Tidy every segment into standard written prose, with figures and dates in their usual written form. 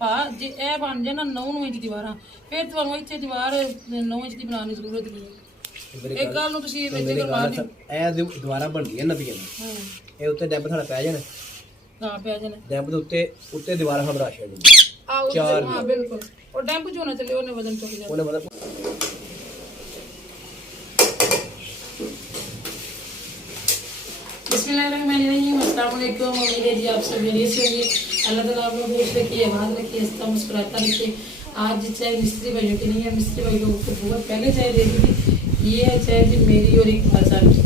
पा जे ए बन जाए ना 9 इंच दीवार फिर ਤੁਹਾਨੂੰ ਇੱਥੇ ਦੀਵਾਰ 9 ਇੰਚ ਦੀ ਬਣਾਉਣ ਦੀ ਜ਼ਰੂਰਤ ਨਹੀਂ ਹੈ। ਇੱਕ ਗੱਲ ਨੂੰ ਤੁਸੀਂ ਵਿੱਚ ਇਹ ਦੁਬਾਰਾ ਬਣਦੀ ਹੈ ਨਦੀਆਂ ਇਹ ਉੱਤੇ ਡੈਂਪ ਥੋੜਾ ਪੈ ਜਾਣਾ ਹਾਂ ਪੈ ਜਾਣਾ ਡੈਂਪ ਦੇ ਉੱਤੇ ਦੀਵਾਰ ਹਮਰਾ ਛੱਡ ਦੇਣੀ ਚਾਰ ਹਾਂ ਬਿਲਕੁਲ और डैम्प जो ना चले उन्हें वजन चुक जाए उन्हें वजन बिस्मिल्लाहिर्रहमानिर्रहीम अस्सलाम वालेकुम। उम्मीद है जी आप सब खैरियत से होंगे। अल्लाह ताला आप लोगों को खुश रखिए, आबाद रखिए, हंसता मुस्कुराता रखिए। आज चाय मिस्त्री भाइयों की नहीं है, मिस्त्री भाइयों को बहुत पहले चाय दे दी थी। ये है चाय जी मेरी और एक बाजार की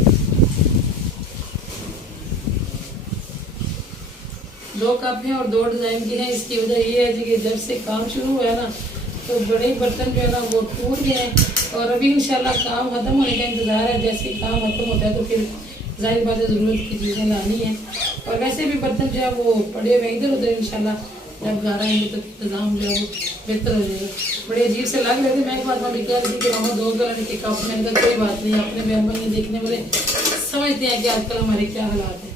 2 कप है और 2 डिज़ाइन की है। इसकी वजह ये है जी कि जब से काम शुरू हुआ ना तो बड़े बर्तन जो है ना वो टूट गए हैं और अभी इंशाल्लाह काम ख़त्म होने का इंतज़ार है। जैसे ही काम ख़त्म होता है तो फिर जाहिर बात है ज़रूरत की चीज़ें लानी है और वैसे भी बर्तन जो है वो पड़े हुए इधर उधर इंशाल्लाह जब घर आएंगे तो इंतज़ाम जो है वो बेहतर हो जाएगा। बड़े अजीब से लग रहे थे। मैं एक बात वाली कह रही थी कि मामा 2 कलर के कप में अंदर कोई बात नहीं, अपने बहन भाई देखने वाले समझते हैं कि आजकल हमारे क्या हालात हैं।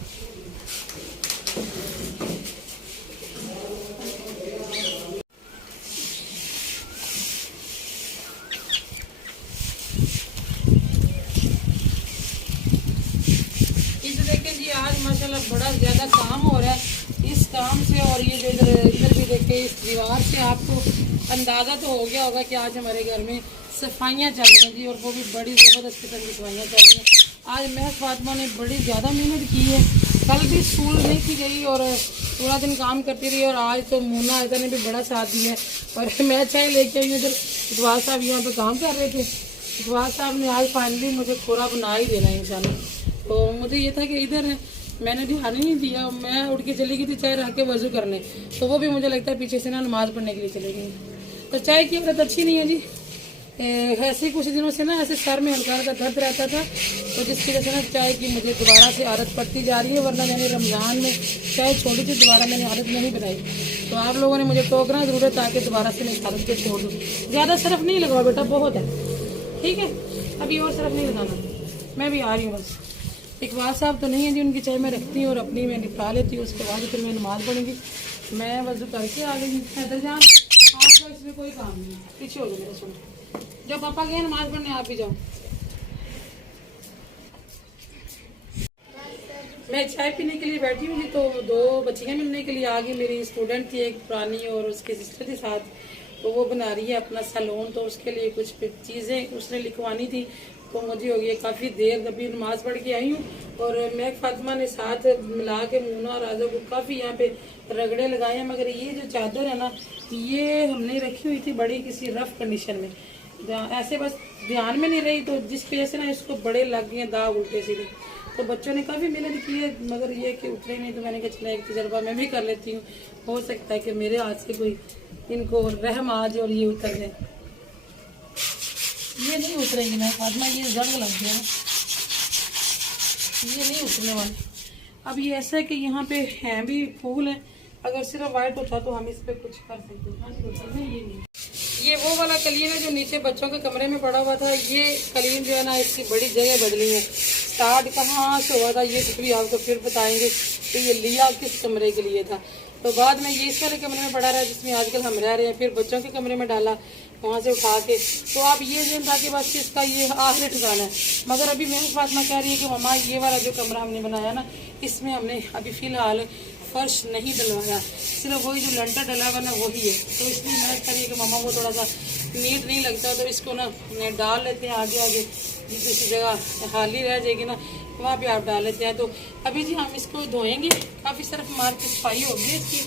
आज माशाल्लाह बड़ा ज़्यादा काम हो रहा है इस काम से। और ये जो इधर भी देखिए इस दीवार से आपको अंदाज़ा तो हो गया होगा कि आज हमारे घर में सफाइयाँ चल रही हैं जी, और वो भी बड़ी ज़बरदस्त किस्म की सफाइयाँ चल रही हैं। आज महक फातिमा ने बड़ी ज़्यादा मेहनत की है। कल भी स्कूल नहीं की गई और पूरा दिन काम करती रही और आज तो मुन्ना आयता ने भी बड़ा साथ दिया है। और मैं चाय लेके आई इधर इकबाल साहब यहाँ पर काम कर रहे थे। इकबाल साहब ने आज फाइनली मुझे खोरा बना ही देना है इंशाल्लाह। तो मुझे ये था कि इधर है, मैंने ध्यान ही नहीं दिया। मैं उठ के चली गई थी चाय रख के वजू करने, तो वो भी मुझे लगता है पीछे से ना नमाज पढ़ने के लिए चली गई। तो चाय की आदत अच्छी नहीं है जी। ऐसे कुछ दिनों से ना ऐसे सर में हल्का हल्का दर्द रहता था, तो जिसकी वजह से ना चाय की मुझे दोबारा से आदत पड़ती जा रही है। वरना मैंने रमज़ान में चाय छोड़ी थी, दोबारा मैंने आदत नहीं बनाई। तो आप लोगों ने मुझे टोकना ज़रूर है ताकि दोबारा से मैं आदत को छोड़ दूँ। ज़्यादा सरफ नहीं लगाओ बेटा, बहुत है, ठीक है। अभी और सरफ नहीं लगाना, मैं भी आ रही हूँ बस। इकबाल साहब तो नहीं है जी, उनकी चाय मैं रखती हूँ और अपनी मैं निपटा लेती हूँ। उसके बाद फिर मैं नमाज पढ़ूंगी। मैं वजू करके आ गई हैदर जान, आपको इसमें कोई काम नहीं, पीछे हो गया मेरा। सुनो, जब पापा गए नमाज पढ़ने आप भी जाओ। मैं चाय पीने के लिए बैठी हूँ जी, तो 2 बच्चियाँ मिलने के लिए आ गई। मेरी स्टूडेंट थी एक पुरानी और उसके सिस्टर थी साथ, तो वो बना रही है अपना सैलून। तो उसके लिए कुछ चीज़ें उसने लिखवानी थी, तो मुझे हो गई काफ़ी देर। अभी नमाज पढ़ के आई हूँ और महक फातिमा ने साथ मिला के मुन्ना और राजा को काफ़ी यहाँ पे रगड़े लगाए हैं। मगर ये जो चादर है ना, ये हमने रखी हुई थी बड़ी किसी रफ कंडीशन में, ऐसे बस ध्यान में नहीं रही, तो जिसकी वजह से ना इसको बड़े लग गए दाग उल्टे सीधे। तो बच्चों ने काफ़ी मेहनत की है मगर ये कि उतरे नहीं। तो मैंने कहा चला एक तजर्बा मैं भी कर लेती हूँ, हो सकता है कि मेरे हाथ से कोई इनको रहम आ जाए और ये उतर जाए। ये नहीं उतरेंगे ना फातिमा, ये जंग लग गया, ये नहीं उतरने वाले। अब ये ऐसा है कि यहाँ पे हैं भी फूल है, अगर सिर्फ वाइट होता तो हम इस पे कुछ कर सकते हैं। ये नहीं, ये वो वाला कलीन है जो नीचे बच्चों के कमरे में पड़ा हुआ था। ये कलीन जो है ना इसकी बड़ी जगह बदली है। स्टार्ट कहाँ से हुआ था ये कुछ भी आपको फिर बताएंगे कि ये लिया किस कमरे के लिए था। तो बाद में ये इस वाले कमरे में पड़ा रहा जिसमें आजकल हम रह रहे हैं, फिर बच्चों के कमरे में डाला वहाँ से उठा के। तो आप ये जो था कि बस इसका ये आखिरी ठिकाना है। मगर अभी महक फातिमा कह रही है कि मम्मा ये वाला जो कमरा हमने बनाया ना, इसमें हमने अभी फ़िलहाल फर्श नहीं डलवाया, सिर्फ वही जो लंटर डला हुआ ना वही है। तो इसलिए मैं कह रही है कि मम्मा वो थोड़ा सा नीट नहीं लगता, तो इसको ना डाल लेते हैं आगे आगे, जिस जगह खाली रह जाएगी ना वहाँ पे आप डाल लेते हैं। तो अभी जी हम इसको धोएंगे, काफ़ी सरफ मार के सफाई होगी इसकी।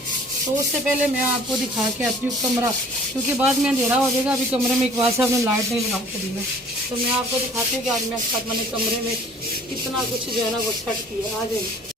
तो उससे पहले मैं आपको दिखा के आती हूँ कमरा, क्योंकि बाद में अंधेरा हो जाएगा। अभी कमरे में इकबाल साहब ने लाइट नहीं लगा के दी है, तो मैं आपको दिखाती हूँ कि आज मैं फातिमा ने कमरे में कितना कुछ जो है ना वो सेट किया। आ जाएंगे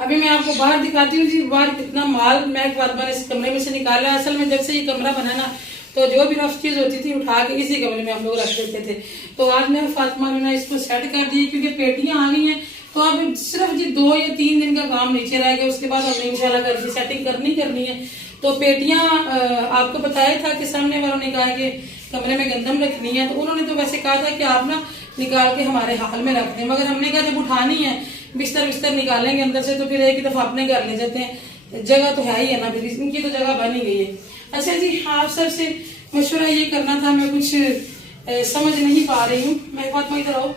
अभी मैं आपको बाहर दिखाती हूँ जी, बाहर कितना माल महक फातिमा ने इस कमरे में से निकाला। असल में जब से ये कमरा बना ना, तो जो भी रफ चीज होती थी उठा के इसी कमरे में हम लोग रख देते थे। तो आज महक फातिमा ने इसको सेट कर दी, क्योंकि पेटियां आ गई हैं। तो अब सिर्फ जी 2 या 3 दिन का काम नीचे रह गया, उसके बाद हमने इंशाल्लाह घर की सेटिंग करनी है। तो पेटियां आपको बताया था कि सामने वालों ने कहा कि कमरे में गंदम रखनी है, तो उन्होंने तो वैसे कहा था कि आप ना निकाल के हमारे हाल में रख दें। मगर हमने कहा जब उठानी है बिस्तर निकालेंगे अंदर से, तो फिर एक ही दफा अपने घर ले जाते हैं, जगह तो है ही है ना, फिर इनकी तो जगह बन ही गई है। अच्छा जी, आप सबसे मशवरा ये करना था, मैं कुछ समझ नहीं पा रही हूँ। मैं फातिमा इधर आओ।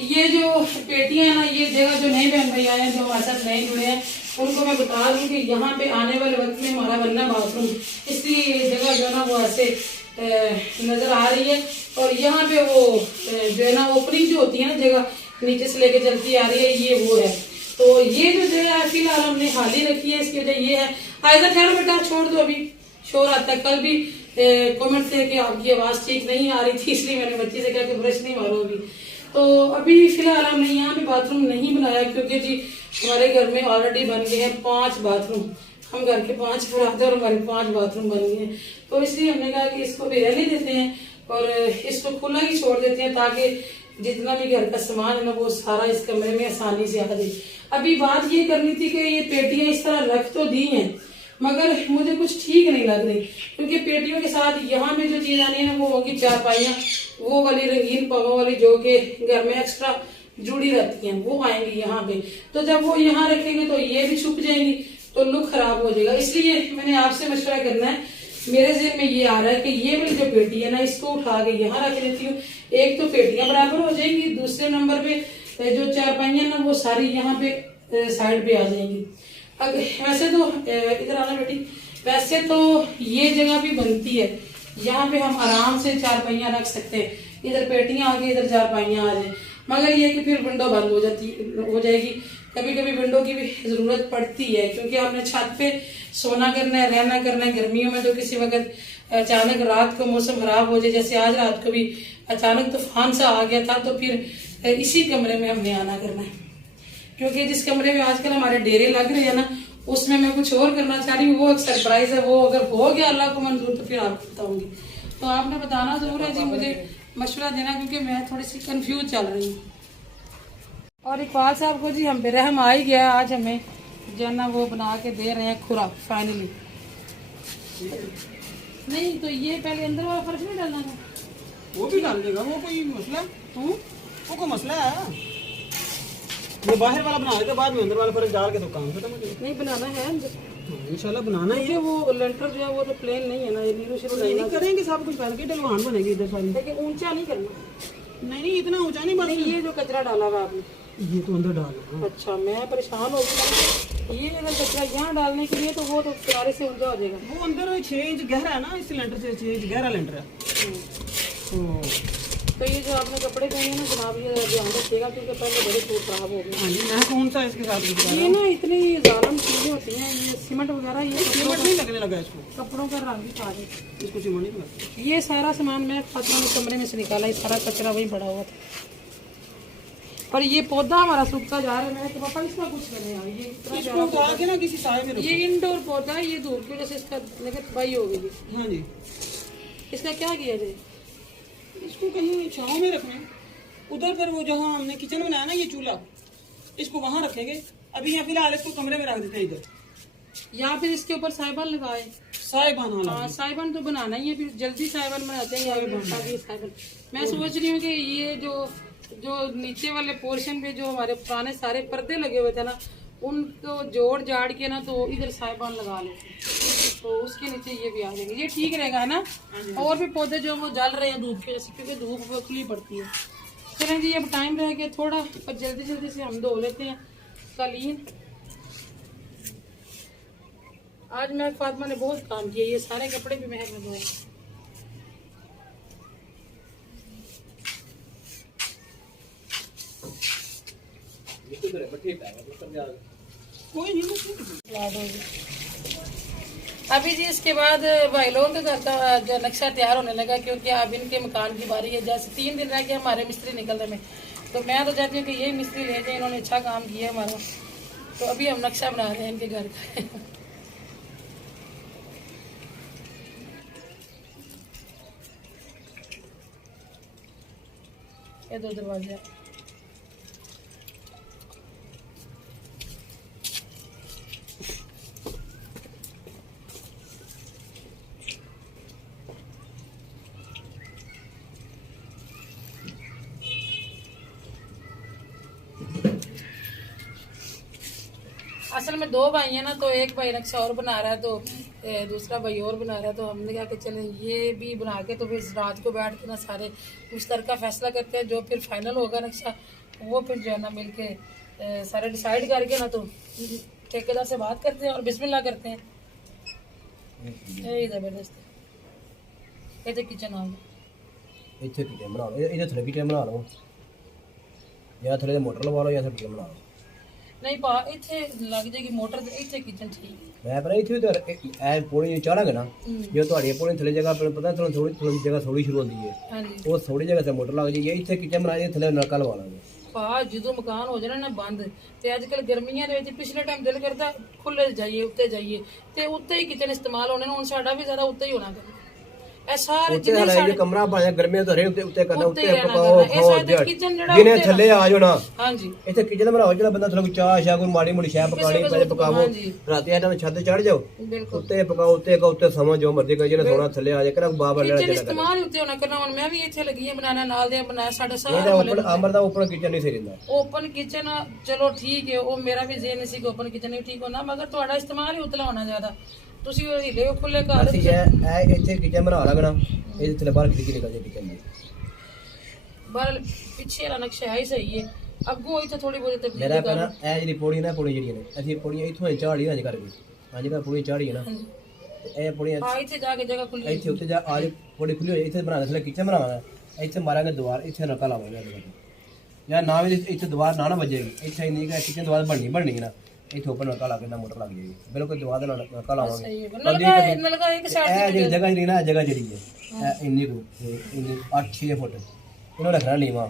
ये जो पेटियां है ना, ये जगह जो नए बहन भाई आए हैं, जो हमारे साथ नए जुड़े हैं, उनको मैं बता दूं कि यहाँ पे आने वाले वक्त में हमारा बनना बाथरूम, इसलिए ये जगह जो है ना वो ऐसे नजर आ रही है। और यहाँ पे वो जो है ना ओपनिंग जो होती है ना, जगह नीचे से लेके चलती आ रही है, ये वो है। तो ये जो जगह है फिलहाल हमने खाली रखी है, इसकी वजह ये है। आयदा ठहरो बेटा, छोड़ दो, अभी शोर आता है। कल भी कमेंट थे कि आपकी आवाज ठीक नहीं आ रही थी, इसलिए मैंने बच्ची से कहा कि ब्रश नहीं मारो अभी। तो अभी फिलहाल हमने यहाँ पे बाथरूम नहीं बनाया, क्योंकि जी हमारे घर में ऑलरेडी बन गए हैं 5 बाथरूम। हम घर के 5 बराते और हमारे 5 बाथरूम बन गए हैं। तो इसलिए हमने कहा कि इसको भी रहने देते हैं और इसको खुला ही छोड़ देते हैं, ताकि जितना भी घर का सामान है ना वो सारा इस कमरे में आसानी से आ जाए। अभी बात ये करनी थी कि ये पेटियां इस तरह रख तो दी हैं, मगर मुझे कुछ ठीक नहीं लग रही, क्योंकि पेटियों के साथ यहाँ पे जो चीज आनी है ना वो होगी चारपाइयाँ, वो वाली रंगीन पगों वाली जो कि घर में एक्स्ट्रा जुड़ी रहती हैं, वो आएंगी यहाँ पे। तो जब वो यहाँ रखेंगे तो ये भी छुप जाएंगी, तो लुक खराब हो जाएगा। इसलिए मैंने आपसे मशवरा करना है, मेरे ज़हन में ये आ रहा है कि ये वाली जो पेटी है ना, इसको उठा के यहाँ रख लेती हूँ। एक तो पेटियां बराबर हो जाएंगी, दूसरे नंबर पे जो चारपाइयां ना वो सारी यहाँ पे साइड पे आ जाएंगी। वैसे तो इधर आना बेटी, वैसे तो ये जगह भी बनती है, यहाँ पे हम आराम से चारपाइयां रख सकते हैं, इधर पेटियां आगे इधर चारपाइयां आ जाए। मगर ये कि फिर विंडो बंद हो जाएगी। कभी कभी विंडो की भी जरूरत पड़ती है, क्योंकि आपने छत पे सोना करना है, रहना करना है। गर्मियों में तो किसी वक्त अचानक रात को मौसम खराब हो जाए, जैसे आज रात को भी अचानक तूफान सा आ गया था, तो फिर इसी कमरे में हमने आना करना है। क्योंकि जिस कमरे में आजकल हमारे डेरे लग रहे हैं ना, उसमें मैं कुछ और करना चाह रही हूँ, वो एक सरप्राइज है। वो अगर हो गया अल्लाह को मंजूर तो फिर आपको बताऊंगी। तो आपने बताना जरूर है जी, मुझे मशवरा देना, क्योंकि मैं थोड़ी सी कंफ्यूज चल रही हूँ। और इकबाल साहब को जी हम पे रहम आ ही गया, आज हमें जो ना वो बना के दे रहे हैं खुरा फाइनली। नहीं तो ये पहले अंदर वाला फर्श नहीं डालना था, वो भी डाल देगा, वो कोई मसला वो कोई मसला है। ये बाहर वाला बना देते, बाद में अंदर वाला फर्श डाल के तो काम खत्म हो जाएगा। नहीं बनाना है अंदर, इंशाल्लाह बनाना ही है। वो लेंटर जो है वो तो प्लेन नहीं है ना, ये नीरू शुरू नहीं करेंगे सब कुछ पहले के डलवान बनेगी इधर सारी। लेकिन ऊंचा नहीं करना। नहीं इतना ऊंचा नहीं, बस ये जो कचरा डाला हुआ आपने, ये तो अंदर डालना। अच्छा मैं परेशान हो गई। ये अगर कचरा यहाँ डालने के लिए तो वो तो किनारे से ऊंचा हो जाएगा। वो अंदर 6 इंच गहरा है ना, इस सिलेंडर से 6 इंच गहरा लेंटर है। तो ये जो आपने कपड़े पहने हैं ना जनाब, ये ध्यान रखिएगा, क्योंकि पहले बड़े सूट खराब हो गए। हाँ जी, मैं कौन सा इसके साथ ये ना इतनी जालम चीजें होती हैं, ये सीमेंट वगैरह, ये सीमेंट नहीं लगने लगा इसको, कपड़ों का रंग ही खा जाए। इसको सीमेंट नहीं लगता। ये सारा सामान मैं फातिमा ने कमरे में से निकाला, ये सारा कचरा वही पड़ा हुआ था। और ये पौधा हमारा सूखता जा रहा है। मैं तो पापा इसमें कुछ करने आ, ये इतना इसको उठा के ना किसी साए में रखो। ये इंडोर पौधा है, ये धूप की वजह से इसका लेकिन तबाही हो गई। हाँ जी, इसका क्या किया जाए? इसको कहीं छांव में रखना है। उधर पर वो जहाँ हमने किचन बनाया ना, ये चूल्हा, इसको वहाँ रखेंगे। अभी यहाँ फिलहाल इसको कमरे में रख देते हैं इधर, या फिर इसके ऊपर साइबन लगाए। साइबान वाला। हाँ साइबन तो बनाना ही है, फिर जल्दी साइबन बनाते हैं साइबन। मैं सोच रही हूँ कि ये जो नीचे वाले पोर्शन पे जो हमारे पुराने सारे पर्दे लगे हुए थे ना, उनको जोड़ जाड़ के ना तो इधर साइबान लगा लेते हैं, तो उसके नीचे ये भी आ जाएंगे। ये ठीक रहेगा है ना। और भी पौधे जो वो जल रहे हैं धूप की वजह से, क्योंकि धूप खुली पड़ती है। चलें जी, अब टाइम रह गया थोड़ा, पर जल्दी जल्दी से हम धो लेते हैं कालीन। आज मैं फातिमा ने बहुत काम किया, ये सारे कपड़े भी महक में धोए। कोई नहीं। अभी जी इसके बाद भाई लोगों के घर का जो नक्शा तैयार होने लगा, क्योंकि अब इनके मकान की बारी है। जैसे 3 दिन रह गए हमारे मिस्त्री निकलने में, तो मैं तो चाहती हूँ कि यही मिस्त्री ले जाए, इन्होंने अच्छा काम किया हमारा। तो अभी हम नक्शा बना रहे हैं इनके घर का। ये 2 दरवाजे। असल में 2 भाई हैं ना, तो एक भाई नक्शा और बना रहा है, तो दूसरा भाई और बना रहा है, तो हमने कहा कि चलें ये भी बना के तो फिर रात को बैठ के ना सारे मुश्तरका फैसला करते हैं, जो फिर फाइनल होगा नक्शा वो फिर जो है ना मिल के सारे डिसाइड करके ना तो ठेकेदार से बात करते हैं और बिस्मिल्लाह करते हैं। यही ज़बरदस्त है। ये तो किचन आ गया, ਇੱਥੇ ਕਿਚਨ ਬਣਾ ਲਓ, ਇਹਦੇ ਥੱਲੇ ਕਿਚਨ ਬਣਾ ਲਓ, ਜਾਂ ਥੱਲੇ ਮੋਟਰ ਲਵਾ ਲਓ ਜਾਂ ਥੱਲੇ ਕਿਚਨ ਬਣਾ ਲਓ। नहीं पा इतने लग जाएगी मोटर तो इतने किचन ठीक है। ਮੈਂ ਪਰ ਇੱਥੇ ਤਾਂ ਐ ਪੌੜੀ ਚਾੜਾਂਗੇ ਨਾ, ਜੇ ਤੁਹਾਡੀ ਪੌੜੀ ਥੱਲੇ ਜਗ੍ਹਾ ਪਤਾ ਤੁਹਾਨੂੰ ਥੋੜੀ ਜਗ੍ਹਾ ਥੋੜੀ ਸ਼ੁਰੂ ਹੁੰਦੀ ਹੈ, हाँ जी ਉਹ ਥੋੜੀ ਜਗ੍ਹਾ ਤੇ ਮੋਟਰ ਲੱਗ ਜਾਈਏ, ਇੱਥੇ ਕਿਚਨ ਬਣਾ ਕੇ ਥੱਲੇ ਨਲਕਾ ਲਵਾ ਲਾਂਗੇ। पा जो मकान हो जाना ना बंद ते अजकल गर्मियां दे विच पिछले टाइम दिल करदा खुले जाइए उत्ते जाइए ते उत्ते ही किचन इस्तेमाल होने हुन साडा भी ज्यादा उत्ते ही होना करना ए सारे ਉੱਤੇ ਹਲਾ ਜੇ ਕਮਰਾ ਬਣਿਆ ਗਰਮੀਆਂ ਤੋਂ ਰਹੇ ਉੱਤੇ ਕਰਨਾ, ਉੱਤੇ ਰਹਿਣਾ ਪਕਾਓ ਕਰਨਾ। ਇਹ ਖਾਓ ਸਾਡੇ ਕਿਚਨ ਜਿਹੜਾ ਜਿਹਨੇ ਉੱਤੇ ਥੱਲੇ ਆ ਜਾਓ ਨਾ, हाँ जी ਇੱਥੇ ਕਿਚਨ ਬਣਾਓ ਜਿਹੜਾ ਬੰਦਾ ਤੁਹਾਨੂੰ ਚਾਹ ਸ਼ਾ ਕੋਈ ਮਾੜੀ ਮੋੜੀ ਸ਼ਾਹ ਪਕਾਣੀ ਪਹਿਲੇ ਪਕਾਵੋ, ਹਾਂਜੀ। ਰਾਤੀ ਆਟਾ ਛੱਤ ਤੇ ਚੜ ਜਾਓ, बिल्कुल ਉੱਤੇ ਪਕਾਓ, ਉੱਤੇ ਸਮਾਂ ਜੋ ਮਰਜ਼ੀ ਕਰੇ, ਜਿਹਨੇ ਸੋਣਾ ਥੱਲੇ ਆ ਜਾ ਕਰ ਬਾਬਾ ਲੈਣਾ किचन ਚਾਹੀਦਾ। इस्तेमाल ही उत्ते होना करना। हुन मैं भी इत्थे लगी है बनाना नाल दे बनाया साडे ਇਹਦਾ सारे ਉੱਪਰ ਅਮਰ ਦਾ ਉੱਪਰ ਕਿਚਨ ਨਹੀਂ ਸਹੀ ਰਹਿੰਦਾ। ओपन किचन चलो ठीक है, वो मेरा भी जेन सी कि ओपन किचन भी ठीक होना, मगर थोड़ा इस्तेमाल ही उतला होना ज्यादा। तुसी हिले खुले घर ਅਸੀਂ ਇਹ ਇੱਥੇ ਕਿਚਨ ਬਣਾ ਲਾਂਗੇ, ਇਹਦੇ ਥੱਲੇ ਬਾਹਰ ਖਿੜਕੀ ਨਿਕਲ ਜਾਏ ਕਿਚਨ ਦੀ। बाहर पीछे वाला नक्शा है ही सही है, अगो इत्थे थोड़ी बहुत तकलीफ ਮੇਰਾ ਕਹਿਣਾ ਇਹ ਜਿਹੜੀ ਪੌੜੀ ਨਾ ਪੌੜੀ ਜਿਹੜੀਆਂ ਨੇ ਅਸੀਂ ਪੌੜੀਆਂ ਇੱਥੋਂ ਝਾੜੀ ਅੱਜ ਕਰਕੇ ਅੱਜ ਕੱਲ੍ਹ ਪੌੜੀ ਝਾੜੀ ਹੈ ਨਾ, ਤੇ ਇਹ ਪੌੜੀਆਂ हाँ इत्थे जाके जगह खुली ਇੱਥੇ ਉੱਤੇ ਜਾ ਅੱਜ ਪੌੜੀ ਖੁੱਲੀ ਹੋਈ ਇੱਥੇ ਬਣਾ ਥੱਲੇ ਕਿਚਨ ਬਣਾਵਾਂਗੇ, ਇੱਥੇ ਮਾਰਾਂਗੇ ਦੀਵਾਰ, ਇੱਥੇ ਨਲਕਾ ਲਾਵਾਂਗੇ ਅੱਗੇ ਜਾਂ ਨਾ ਵੀ ਇੱਥੇ ਦੀਵਾਰ ਨਾ ਵੱਜੇਗੀ, ਇੱਥੇ ਨਹੀਂ ਕਿ ਕਿਚਨ ਦੀਵਾਰ ਬਣਨੀ ਨਾ, ਇੱਥੇ ਉੱਪਰ ਨਲਕਾ ਲਾ ਕੇ ਨਾ ਮੋਟਰ ਲੱਗ ਜਾਏਗੀ, ਬਿਲਕੁਲ ਦੀਵਾਰ ਦੇ ਨਾਲ ਨਲਕਾ ਲਾਵਾਂਗੇ। सही है नलका एक साइड ਇਹ ਜਿਹੜੀ ਜਗ੍ਹਾ ਜਿਹੜੀ ਨਾ ਜਗ੍ਹਾ ਜਿਹੜੀ ਹੈ ਇਹ ਇੰਨੀ ਕੁ ਇੰਨੀ 8-6 ਫੁੱਟ ਇਹਨੂੰ ਰੱਖਣਾ ਨੀਵਾ,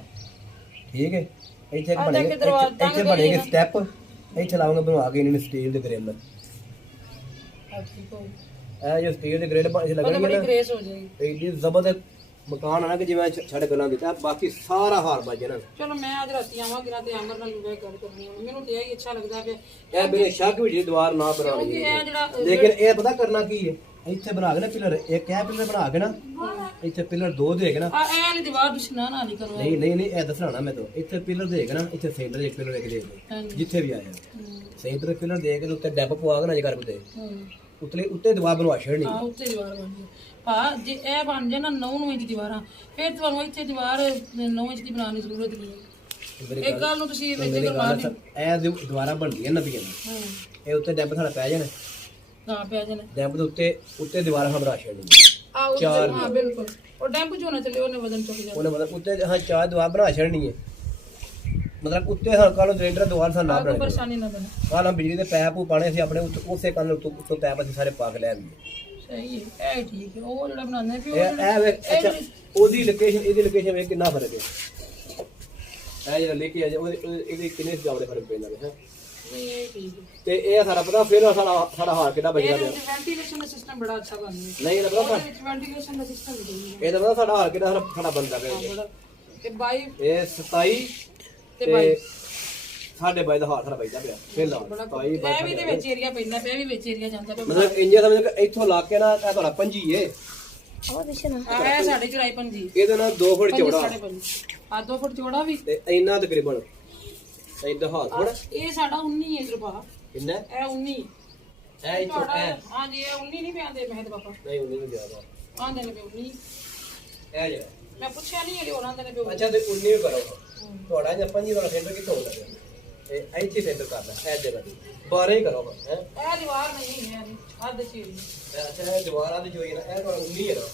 ਠੀਕ ਹੈ। ਇੱਥੇ ਇੱਕ ਬਣੇਗਾ, ਇੱਥੇ ਬਣੇਗਾ ਸਟੈਪ, ਇੱਥੇ ਲਾਵਾਂਗੇ ਬਣਵਾ ਕੇ ਇਹਨੂੰ ਸਟੀਲ ਦੇ ਗ੍ਰਿਲ, ठीक हो ਇਹ ਜੋ ਸਟੀਲ ਦੇ ਗ੍ਰਿਲ ਇੱਥੇ बड़ी ਲੱਗਣਗੇ ਨਾ, ग्रेस हो जाएगी। ਇਹਦੀ ਜ਼ਬਰਦਸਤ ਮਕਾਨ ਆ ਨਾ ਕਿ ਜਿਵੇਂ ਛੱਡ ਗੱਲਾਂ ਦਿੱਤਾ, ਬਾਕੀ ਸਾਰਾ ਹਾਰ ਵੱਜ ਜਾਣਾ। चलो मैं आज राती आवांगी ना ते अमर नाल भी गल करनी है, मेनू ते यही अच्छा लगदा है ਇਹ ਬਿਨੇ ਸ਼ੱਕ ਵੀ ਜਿਹੜੀ ਦੀਵਾਰ ਨਾ ਬਣਾਣੀ क्योंकि ये जेड़ा ਲੇਕਿਨ ਇਹ ਪਤਾ ਕਰਨਾ ਕੀ ਹੈ, ਇੱਥੇ ਬਣਾ ਕੇ ਨਾ ਪਿਲਰ, ਇੱਕ ਇਹ ਪਿਲਰ ਬਣਾ ਕੇ ਨਾ, ਇੱਥੇ ਪਿਲਰ 2 ਦੇ ਕੇ ਨਾ, आ ए वाली दीवार दुश्मना ना नहीं करो। ਨਹੀਂ ਇਹ ਦੱਸਣਾ ਨਾ ਮੈਂ ਤਾਂ, ਇੱਥੇ ਪਿਲਰ ਦੇ ਕੇ ਨਾ, ਇੱਥੇ ਸੈਂਟਰ ਦੇ ਪਿਲਰ ਇੱਕ ਦੇ ਦੇ हाँ जी ਜਿੱਥੇ ਵੀ ਆਇਆ ਸੈਂਟਰ ਦੇ ਪਿਲਰ ਦੇ ਕੇ ਉੱਤੇ ਡੈਪ ਪਵਾ ਕੇ ਨਾ ਜੇ ਕਰ ਕੁੱਤੇ हम्म ਉੱਤੇ ਦੀਵਾਰ ਬਣਵਾ ਛੜਨੀ। ਆ ਉੱਤੇ ਦੀਵਾਰ ਬਣ ਗਈ ਭਾ, ਜੇ ਇਹ ਬਣ ਜਾਏ ਨਾ 9 ਇੰਚ ਦੀਵਾਰਾਂ, ਫਿਰ ਤੁਹਾਨੂੰ ਇੱਥੇ ਦੀਵਾਰ 9 ਇੰਚ ਦੀ ਬਣਾਉਣ ਦੀ ਜ਼ਰੂਰਤ ਨਹੀਂ ਹੈ। ਇੱਕ ਗੱਲ ਨੂੰ ਤੁਸੀਂ ਵਿੱਚ ਕਰਵਾ ਦਿਓ। ਇਹ ਦੁਬਾਰਾ ਬਣਦੀਆਂ ਨਵੀਆਂ ਹਾਂ ਇਹ ਉੱਤੇ ਡੈਪ ਸਾਡਾ ਪੈ ਜਾਣਾ, ਹਾਂ ਪਿਆ ਜਾਣਾ ਡੈਪ ਦੇ ਉੱਤੇ ਦੀਵਾਰ ਹਮ ਬਣਾ ਛੜਨੀ, ਆ ਉੱਤੇ ਹਾਂ ਬਿਲਕੁਲ। ਉਹ ਡੈਂਪ ਚ ਹੋਣਾ ਚੱਲੇ, ਉਹਨੇ ਵਜ਼ਨ ਚੁੱਕ ਜਾਣਾ। ਉਹਨੇ ਮਤਲਬ ਉੱਤੇ ਹਾਂ 4 ਦੀਵਾਰ ਬਣਾ ਛੜਨੀ ਹੈ, ਮਤਲਬ ਉੱਤੇ ਹਲਕਾ ਲੋ ਜਨਰੇਟਰ ਦੀਵਾਰ ਸਾਨੂੰ ਨਾ ਕੋਈ ਬਣਾਣੀ। ਪਰੇਸ਼ਾਨੀ ਨਾ ਬਣੇ। ਕੱਲ ਬਿਜਲੀ ਦੇ ਪੈਪ ਪਾਣੇ ਸੀ ਆਪਣੇ ਉਸੇ ਕੰਨ ਉੱਤੋਂ ਪੈਪ ਅਸੀਂ ਸਾਰੇ ਪਾ ਕੇ ਲੈ ਆਂਦੇ। ਸਹੀ ਹੈ, ਇਹ ਠੀਕ ਹੈ। ਉਹ ਜਿਹੜਾ ਬਣਾਉਂਦੇ ਫਿਰ ਇਹ ਵੇ ਅੱਛਾ ਉਹਦੀ ਲੋਕੇਸ਼ਨ ਇਹਦੀ ਲੋਕੇਸ਼ਨ ਵੇ ਕਿੰਨਾ ਫਰਕ ਹੈ, ਇਹ ਜਿਹੜਾ ਲੈ ਕੇ ਆ ਇਹਦੇ ਕਿੰਨੇ ਜਾਵੜੇ ਫਰਕ ਪੈਂਦਾ ਹੈ। ਇਹ ਠੀਕ ਹੈ। ਤੇ ਇਹ ਸਾਰਾ ਪਤਾ ਫਿਰ ਸਾਡਾ ਹਾਰ ਕਿੱਡਾ ਬਚਦਾ ਪਿਆ। ਵੈਂਟੀਲੇਸ਼ਨ ਦਾ ਸਿਸਟਮ ਬੜਾ ਅੱਛਾ ਬਣ ਗਿਆ। ਨਹੀਂ ਇਹਦਾ ਪਤਾ ਵੈਂਟੀਲੇਸ਼ਨ ਦਾ ਸਿਸਟਮ ਵੀ ਇਹਦਾ ਪਤਾ ਸਾਡਾ ਹਾਰ ਕਿੱਡਾ ਸਾਡਾ ਬੰਦਾ ਪਿਆ। ਬੜਾ ਤੇ 22 ਇਹ 27 ਤੇ 22 ਸਾਡੇ ਬਾਈ ਦਾ ਹਾਰ ਸਾਡਾ ਬਚਦਾ ਪਿਆ ਫਿਰ ਲਾ 27 ਇਹ ਵੀ ਦੇ ਵਿੱਚ ਏਰੀਆ ਪੈਂਦਾ ਪਿਆ, ਵੀ ਵਿੱਚ ਏਰੀਆ ਜਾਂਦਾ ਪਿਆ। ਮਤਲਬ ਇੰਜੇ ਸਮਝ ਕੇ ਇੱਥੋਂ ਲਾ ਕੇ ਨਾ ਇਹ ਤੁਹਾਡਾ ਪੰਜੀ ਏ, ਇਹ ਸਾਡੇ ਚੜਾਈ ਪੰਜੀ ਇਹਦੇ ਨਾਲ 2 ਫੁੱਟ ਚੌੜਾ ਆ 2 ਫੁੱਟ ਚੌੜਾ ਵੀ ਤੇ ਇੰਨਾ ਤਕਰੀਬਨ ਇਹਦਾ ਹਾਰ ਥੋੜਾ ਇਹ ਸਾਡਾ 19 ਇੰਚ ਰੁਪਾ। ਕਿੰਨਾ ਇਹ 19 ਇਹ ਇੱਥੋਂ ਇਹ ਹਾਂ ਜੀ, ਇਹ 19 ਨਹੀਂ ਪਿਆਂਦੇ ਮੈਂ ਤੇ ਪਾਪਾ ਨਹੀਂ 19 ਨੂੰ ਜ਼ਿਆਦਾ ਆਂਦੇ ਨੇ 19। ਇਹ ਜਿਹੜਾ ਮੈਂ ਪੁੱਛਿਆ ਨਹੀਂ ਇਹ ਉਹਨਾਂ ਦੇ ਨੇ। ਅੱਛਾ ਤੇ 19 ਕਰੋ ਤੁਹਾਡਾ ਜਾਂ ਪੰਜੀ ਵਾਲਾ ਸੈਂਟਰ ਕਿੱਥੋਂ ਹੁੰਦਾ ਪਿਆ, ਇਹ ਇੱਥੇ ਸੈਂਟਰ ਕਰਨਾ ਇਹ ਜਗ੍ਹਾ ਤੇ 12 ਹੀ ਕਰੋ ਹੈ। ਇਹ ਦੀਵਾਰ ਨਹੀਂ ਹੈ ਹੱਦ ਚੀਜ਼। ਅੱਛਾ ਇਹ ਦੀਵਾਰਾਂ ਦੀ ਜੋਈ ਨਾ ਇਹ ਤੁਹਾਡਾ 19 ਹੈ ਨਾ।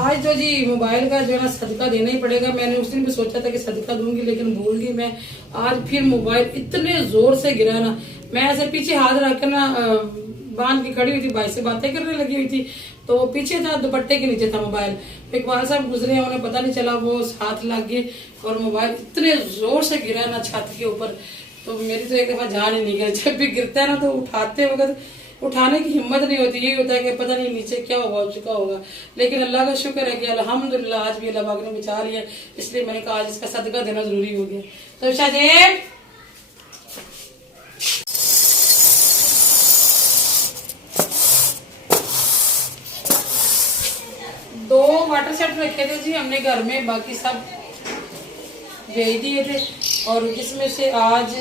आज तो जी मोबाइल का जो है ना सदका देना ही पड़ेगा। मैंने उस दिन भी सोचा था कि सदका दूंगी, लेकिन भूल गई मैं। आज फिर मोबाइल इतने जोर से गिरा ना, मैं ऐसे पीछे हाथ रख कर ना बांध के खड़ी हुई थी, भाई से बातें करने लगी हुई थी, तो पीछे था दुपट्टे के नीचे था मोबाइल। इकबाल साहब गुजरे, उन्हें पता नहीं चला, वो हाथ लग गए और मोबाइल इतने जोर से गिरा ना छत के ऊपर, तो मेरी तो एक दफा जान ही निकल। जब भी गिरता है ना तो उठाते वक्त उठाने की हिम्मत नहीं होती, यही होता है कि पता नहीं नीचे क्या हो चुका होगा। लेकिन अल्लाह का शुक्र है कि अल्हम्दुलिल्लाह आज भी अल्लाह पाक ने बचा लिया, इसलिए मैंने कहा आज इसका सदका देना जरूरी हो गया। तो शाहजेब सेट रखे थे जी हमने घर में, बाकी सब भेज दिए थे। और इसमें से आज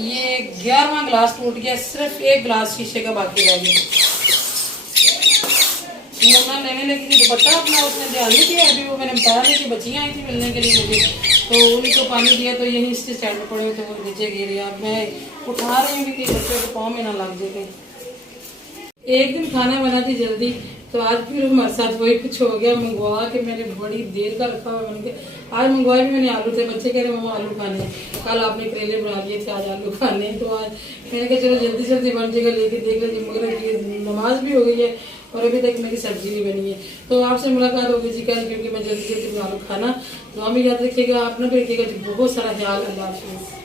ये 11वां गिलास टूट गया, सिर्फ एक गिलास शीशे का बाकी रह गया। मोना लेने लगी थी दुपट्टा अपना, उसने ध्यान नहीं दिया। अभी वो मैंने बताया नहीं कि बच्चियाँ आई थी मिलने के लिए मुझे, तो उनको पानी दिया तो यही इसके साइड में पड़े हुए थे, वो नीचे गिर गया। मैं उठा रही हूँ कि बच्चे को पाँव में ना लग जाए। एक दिन खाना बना थी जल्दी, तो आज फिर हमारे साथ वही कुछ हो गया। मंगवा के मैंने बड़ी देर का रखा हुआ बन के, आज मंगवाए भी मैंने आलू थे। बच्चे कह रहे मम्मा आलू खाने हैं, कल आपने करेले बना लिए थे, आज आलू खाने हैं। तो आज मैंने कहा चलो जल्दी जल्दी बन जाएगा, लेके देख लीजिए। मगर ये नमाज भी हो गई है और अभी तक मेरी सब्जी नहीं बनी है। तो आपसे मुलाकात होगी जी कल, क्योंकि मैं जल्दी जल्दी बना लूँ खाना। तो हम याद रखिएगा, अपना भी रखिएगा। बहुत सारा ख्याल। अल्लाह हाफिज़।